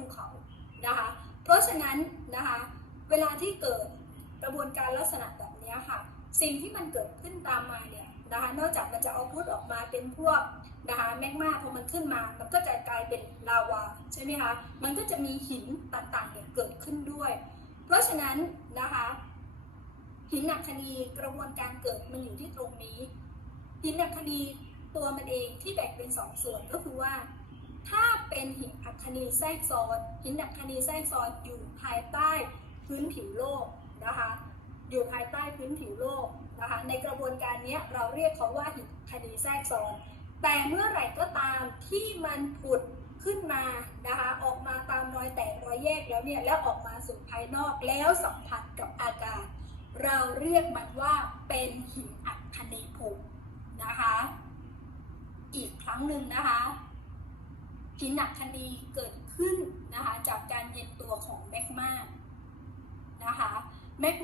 ภูเขานะคะ เพราะฉะนั้นนะคะเวลาที่เกิดกระบวนการลักษณะแบบนี้ค่ะ สิ่งที่มันเกิดขึ้นตามมาเนี่ยนะคะนอกจากมันจะเอาพุทออกมาเป็นพวกนะคะแมกมาพอมันขึ้นมา มันก็จะกลายเป็นลาวาใช่ไหมคะ มันก็จะมีหินต่างๆเนี่ยเกิดขึ้นด้วย เพราะฉะนั้นนะคะหินอัคนีกระบวนการเกิดมันอยู่ที่ตรงนี้ หินอัคนีตัวมันเองที่แบ่งเป็นสองส่วนก็คือว่า ถ้าเป็นหินอัคนีแทรกซ้อนหินอัคนีแทรกซ้อนอยู่ภายใต้พื้นผิวโลกนะคะ อยู่ภายใต้พื้นผิวโลกนะคะ ในกระบวนการนี้เราเรียกเขาว่าหินอัคนีแทรกซ้อน แต่เมื่อไหร่ก็ตามที่มันผุดขึ้นมานะคะออกมาตามรอยแตกรอยแยกแล้วเนี่ยแล้วออกมาสู่ภายนอกแล้วสัมผัสกับอากาศ เราเรียกมันว่าเป็นหินอัคนีผุนะคะ อีกครั้งหนึ่งนะคะ หินอัคนีเกิดขึ้นนะคะจากการเย็นตัวของแมกมานะคะแมก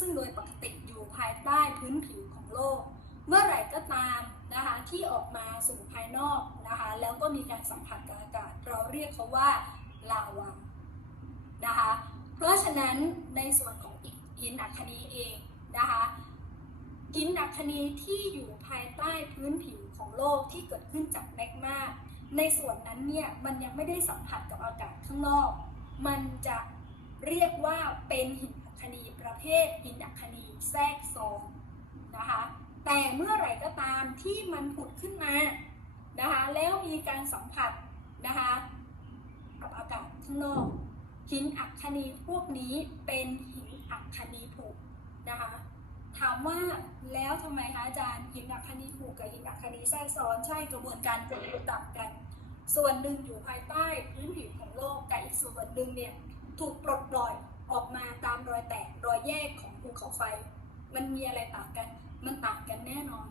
ซึ่งโดยปกติอยู่ภายใต้พื้นผิวของโลก เมื่อไหร่ก็ตามนะคะที่ออกมาสู่ภายนอกนะคะแล้วก็มีการสัมผัสกับอากาศ เราเรียกเขาว่าลาวานะคะเพราะฉะนั้นในส่วนของหินอัคนีเองนะคะหินอัคนีที่อยู่ภายใต้พื้นผิวของโลกที่เกิดขึ้นจากแมกมา ในส่วนนั้นเนี่ยมันยังไม่ได้สัมผัสกับอากาศข้างนอก มันจะเรียกว่าเป็นหินอัคนีประเภทหินอัคนีแทรกซ้อนนะคะ แต่เมื่อไหร่ก็ตามที่มันผุดขึ้นมานะคะแล้วมีการสัมผัสนะคะกับอากาศข้างนอก หินอัคนีพวกนี้เป็นหินอัคนีผุนะคะ ถามว่าแล้วทำไมคะอาจารย์หินอัคนีผูกกับหินอัคนีแทรกซ้อนใช่กระบวนการเกิดต่างกัน ส่วนหนึ่งอยู่ภายใต้พื้นผิวของโลกแต่อีกส่วนหนึ่งเนี่ยถูกปลดปล่อยออกมาตามรอยแตกรอยแยกของภูเขาไฟ มันมีอะไรต่างกัน มันต่างกันแน่นอน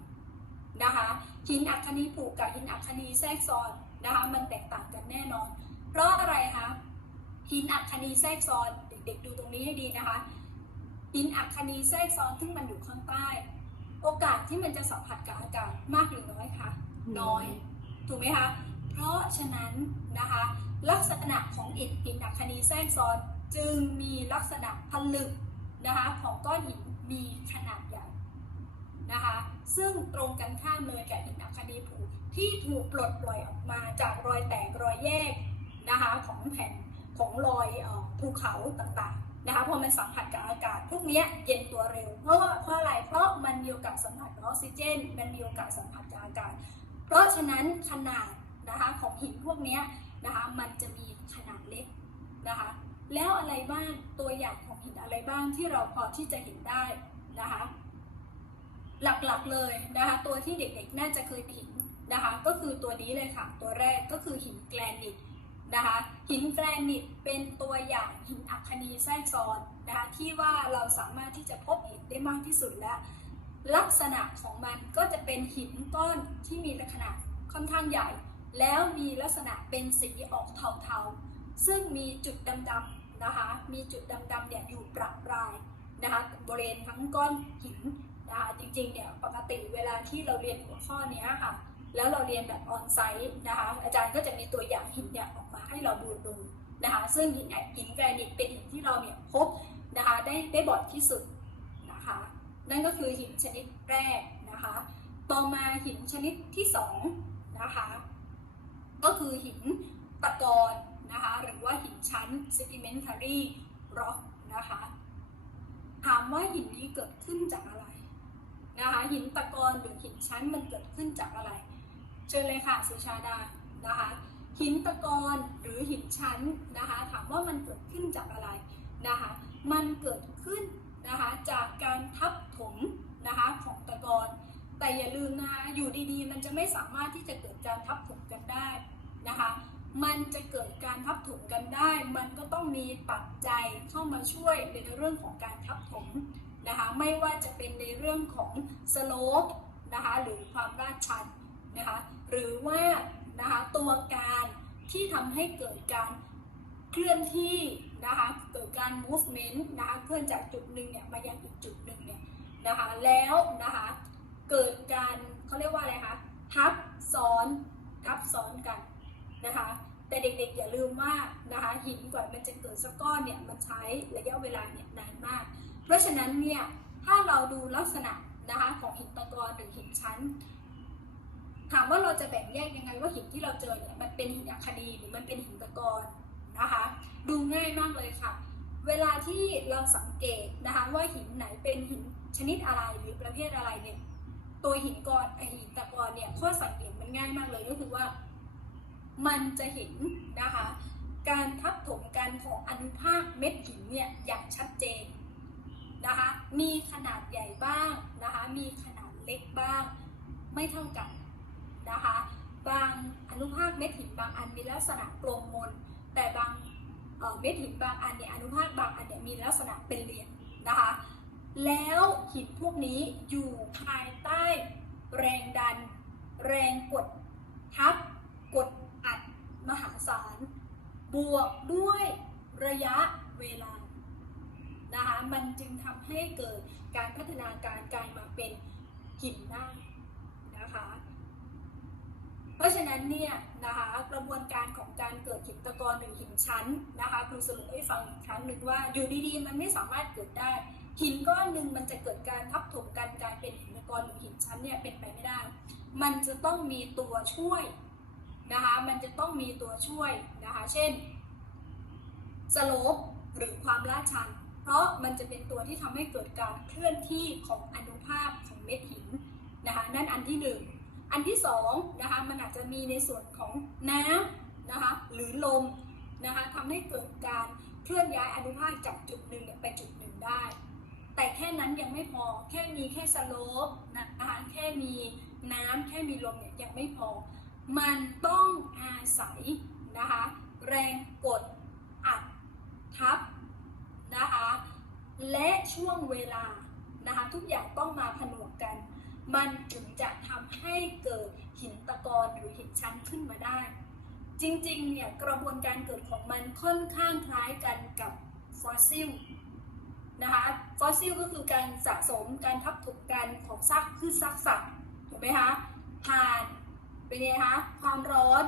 นะคะหินอัคนีผูกกับหินอัคนีแทรกซ้อนนะคะมันแตกต่างกันแน่นอน เพราะอะไรคะหินอัคนีแทรกซ้อนเด็กๆดูตรงนี้ให้ดีนะคะ หินอัคนีแทรกซ้อนซึ่งมันอยู่ข้างใต้ โอกาสที่มันจะสัมผัสกับอากาศมากหรือน้อยคะน้อย ถูกไหมคะ เพราะฉะนั้นนะคะ ลักษณะของอิฐหินอัคนีแทรกซ้อนจึงมีลักษณะผลึกนะคะของก้อนหินมีขนาดใหญ่นะคะซึ่งตรงกันข้ามเลยกับหินอัคนีผูที่ถูกปลดปล่อยออกมาจากรอยแตกรอยแยกนะคะของแผ่นของรอยเออภูเขาต่างๆ นะคะพอมันสัมผัสกับอากาศพวกนี้เย็นตัวเร็ว เพราะว่าเพราะอะไรเพราะมันมีโอกาสสัมผัสกับออกซิเจน มันมีโอกาสสัมผัสกับอากาศ เพราะฉะนั้นขนาดนะคะของหินพวกนี้นะคะมันจะมีขนาดเล็กนะคะแล้วอะไรบ้างตัวอย่างของหินอะไรบ้างที่เราพอที่จะเห็นได้นะคะหลักๆเลยนะคะตัวที่เด็กๆน่าจะเคยเห็นนะคะก็คือตัวนี้เลยค่ะ ตัวแรกก็คือหินแกรนิต นะคะหินแกรนิตเป็นตัวอย่างหินอัคนีแทรกซ้อนนะคะที่ว่าเราสามารถที่จะพบเห็นได้มากที่สุดแล้วลักษณะของมันก็จะเป็นหินก้อนที่มีขนาดค่อนข้างใหญ่ แล้วมีลักษณะเป็นสีออกเทาๆ ซึ่งมีจุดดำๆนะคะมีจุดดำๆเนี่ยอยู่ประปรายนะคะบริเวณทั้งก้อนหินนะคะจริงๆเนี่ยปกติเวลาที่เราเรียนหัวข้อนี้ค่ะ แล้วเราเรียนแบบออนไซต์นะคะอาจารย์ก็จะมีตัวอย่างหินเนี่ยออกมาให้เราดูดูนะคะซึ่งหินหินแกรนิตเป็นหินที่เราเนี่ยพบนะคะได้ได้บ่อยที่สุดนะคะนั่นก็คือหินชนิดแรกนะคะต่อมาหินชนิดที่สองนะคะก็คือหินตะกอนนะคะหรือว่าหินชั้น sedimentary rock นะคะถามว่าหินนี้เกิดขึ้นจากอะไรนะคะหินตะกอนหรือหินชั้นมันเกิดขึ้นจากอะไร เชิญเลยค่ะสุชาดานะคะ หินตะกอนหรือหินชั้นนะคะ ถามว่ามันเกิดขึ้นจากอะไรนะคะ มันเกิดขึ้นนะคะจากการทับถมนะคะของตะกอนแต่อย่าลืมนะอยู่ดีๆ มันจะไม่สามารถที่จะเกิดการทับถมกันได้นะคะ มันจะเกิดการทับถมกันได้ มันก็ต้องมีปัจจัยเข้ามาช่วยในเรื่องของการทับถมนะคะ ไม่ว่าจะเป็นในเรื่องของสโลปนะคะหรือความลาดชันนะคะ หรือว่านะคะตัวการที่ทำให้เกิดการเคลื่อนที่นะคะเกิดการ movement นะคะเคลื่อนจากจุดหนึ่งเนี่ยมายังอีกจุดหนึ่งเนี่ยนะคะแล้วนะคะเกิดการเขาเรียกว่าอะไรคะทับซ้อนทับซ้อนกันนะคะแต่เด็กๆอย่าลืมว่านะคะหินกว่ามันจะเกิดสักก้อนเนี่ยมันใช้ระยะเวลาเนี่ยนานมาก เพราะฉะนั้นเนี่ยถ้าเราดูลักษณะนะคะของหินตะกอนหรือหินชั้น ถามว่าเราจะแบ่งแยกยังไงว่าหินที่เราเจอเนี่ยมันเป็นหินอัคนีหรือมันเป็นหินตะกอนนะคะ ดูง่ายมากเลยค่ะ เวลาที่เราสังเกตนะคะว่าหินไหนเป็นหินชนิดอะไรหรือประเภทอะไรเนี่ยตัวหินก้อนหินตะกอนเนี่ยข้อสังเกตมันง่ายมากเลยก็คือว่า มันจะเห็นนะคะ การทับถมกันของอนุภาคเม็ดหินเนี่ยอย่างชัดเจนนะคะ มีขนาดใหญ่บ้างนะคะ มีขนาดเล็กบ้าง ไม่เท่ากัน นะคะ บางอนุภาคเม็ดหินบางอันมีลักษณะกลมมน แต่บางเม็ดหินบางอันเนี่ยอนุภาคบางอันเนี่ยมีลักษณะเป็นเหลี่ยมนะคะ แล้วหินพวกนี้อยู่ภายใต้แรงดัน แรงกดทับกดอัดมหาศาล บวกด้วยระยะเวลานะคะมันจึงทำให้เกิดการพัฒนาการกลายมาเป็นหินได้นะคะ เพราะฉะนั้นเนี่ยนะคะกระบวนการของการเกิดหินตะกอนหรือหินชั้นนะคะครูสรุปให้ฟังอีกครั้งหนึ่งว่าอยู่ดีๆมันไม่สามารถเกิดได้ หินก้อนหนึ่งมันจะเกิดการทับถมกันกายเป็นหินตะกอนหรือหินชั้นเนี่ยเป็นไปไม่ได้ มันจะต้องมีตัวช่วยนะคะมันจะต้องมีตัวช่วยนะคะเช่นสโลปหรือความลาดชัน เพราะมันจะเป็นตัวที่ทำให้เกิดการเคลื่อนที่ของอนุภาคของเม็ดหินนะคะนั่นอันที่หนึ่ง อันที่สองนะคะมันอาจจะมีในส่วนของน้ำนะคะหรือลมนะคะทำให้เกิดการเคลื่อนย้ายอนุภาคจากจุดหนึ่งไปจุดหนึ่งได้ แต่แค่นั้นยังไม่พอแค่มีแค่สโลปนะคะแค่มีน้ำแค่มีลมเนี่ยยังไม่พอ มันต้องอาศัยนะคะแรงกดอัดทับนะคะและช่วงเวลานะคะทุกอย่างต้องมาผนวกกัน มันถึงจะทำให้เกิดหินตะกอนหรือหินชั้นขึ้นมาได้ จริงๆ เนี่ยกระบวนการเกิดของมันค่อนข้างคล้ายกันกับฟอสซิลนะคะฟอสซิลก็คือการสะสมการทับถมกันของซากพืชซากสัตว์ถูกไหมคะผ่านเป็นไงคะความร้อน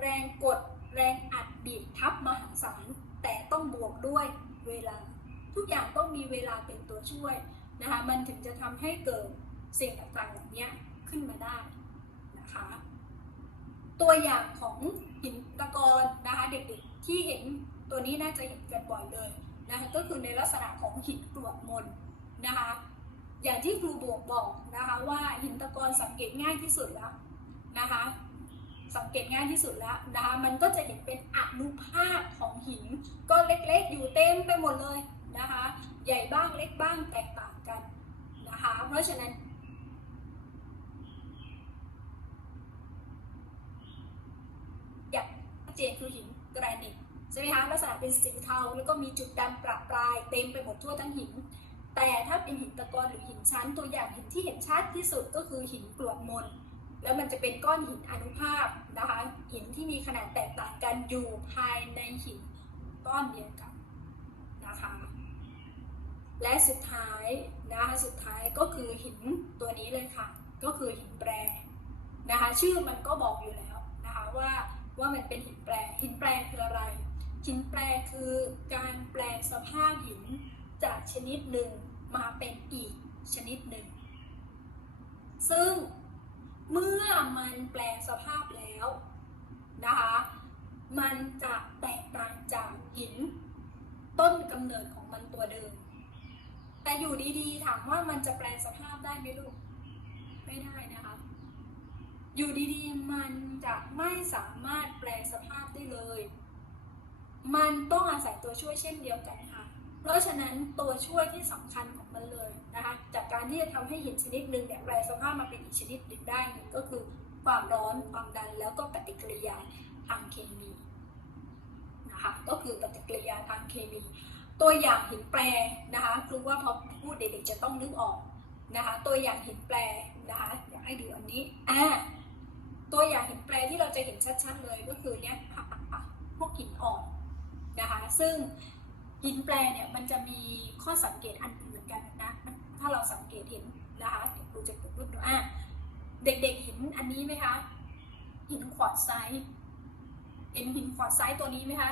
แรงกด แรงอัดบีบทับมหาศาลแต่ต้องบวกด้วยเวลา ทุกอย่างต้องมีเวลาเป็นตัวช่วยนะคะมันถึงจะทำให้เกิด สิ่งต่างๆเหล่านี้ขึ้นมาได้นะคะตัวอย่างของหินตะกอนนะคะเด็กๆที่เห็นตัวนี้น่าจะเห็นกันบ่อยเลยนะคะก็คือในลักษณะของหินกรวดมนนะคะอย่างที่ครูบวกบอกนะคะว่าหินตะกอนสังเกตง่ายที่สุดแล้วนะคะสังเกตง่ายที่สุดแล้วนะคะมันก็จะเห็นเป็นอนุภาคของหินก็เล็กๆ อยู่เต็มไปหมดเลยนะคะใหญ่บ้างเล็กบ้างแตกต่างกันนะคะเพราะฉะนั้น อย่างชัด เจนคือหินแกรนิตใช่ไหมคะลักษณะเป็นสีเทาแล้วก็มีจุดดำประปราย เต็มไปหมดทั่วทั้งหิน แต่ถ้าเป็นหินตะกอนหรือหินชั้นตัวอย่างหินที่เห็นชัดที่สุดก็คือหินกรวดมนแล้วมันจะเป็นก้อนหินอนุภาคนะคะหินที่มีขนาดแตกต่างกันอยู่ภายในหินก้อนเดียวกันนะคะและสุดท้ายนะคะสุดท้ายก็คือหินตัวนี้เลยค่ะ ก็คือหินแปรนะคะชื่อมันก็บอกอยู่แล้วนะคะว่า ว่ามันเป็นหินแปรหินแปรคืออะไร หินแปรคือการแปลงสภาพหินจากชนิดหนึ่งมาเป็นอีกชนิดหนึ่ง ซึ่งเมื่อมันแปลงสภาพแล้วนะคะ มันจะแตกต่างจากหิน ต้นกำเนิดของมันตัวเดิม แต่อยู่ดีๆ ถามว่ามันจะแปลงสภาพได้ไหมลูก ไม่ได้นะคะ อยู่ดีๆ มันจะไม่สามารถแปลงสภาพได้เลย มันต้องอาศัยตัวช่วยเช่นเดียวกันค่ะ เพราะฉะนั้นตัวช่วยที่สำคัญของมันเลยนะคะ จากการที่จะทำให้หินชนิดหนึ่งเนี่ยแปลสภาพมาเป็นอีกชนิดหนึ่งได้นก็คือความร้อน ความดัน แล้วก็ปฏิกิริยาทางเคมีนะคะก็คือปฏิกิริยาทางเคมี ตัวอย่างหินแปรนะคะครูว่าพอพูดเด็กๆจะต้องนึกออกนะคะตัวอย่างหินแปรนะคะอยากให้ดูอันนี้อ่า ตัวอย่างหินแปรที่เราจะเห็นชัดๆเลยก็คือเนี้ยค่ะพวกหินอ่อนนะคะซึ่งหินแปรเนี่ยมันจะมีข้อสังเกตอันหนึ่งเหมือนกันนะถ้าเราสังเกตเห็นนะคะเดี๋ยวครูจะกดรูปดูอะเด็กๆเห็นอันนี้ไหมคะหินควอดไซส์เห็นหินควอดไซส์ตัวนี้ไหมคะ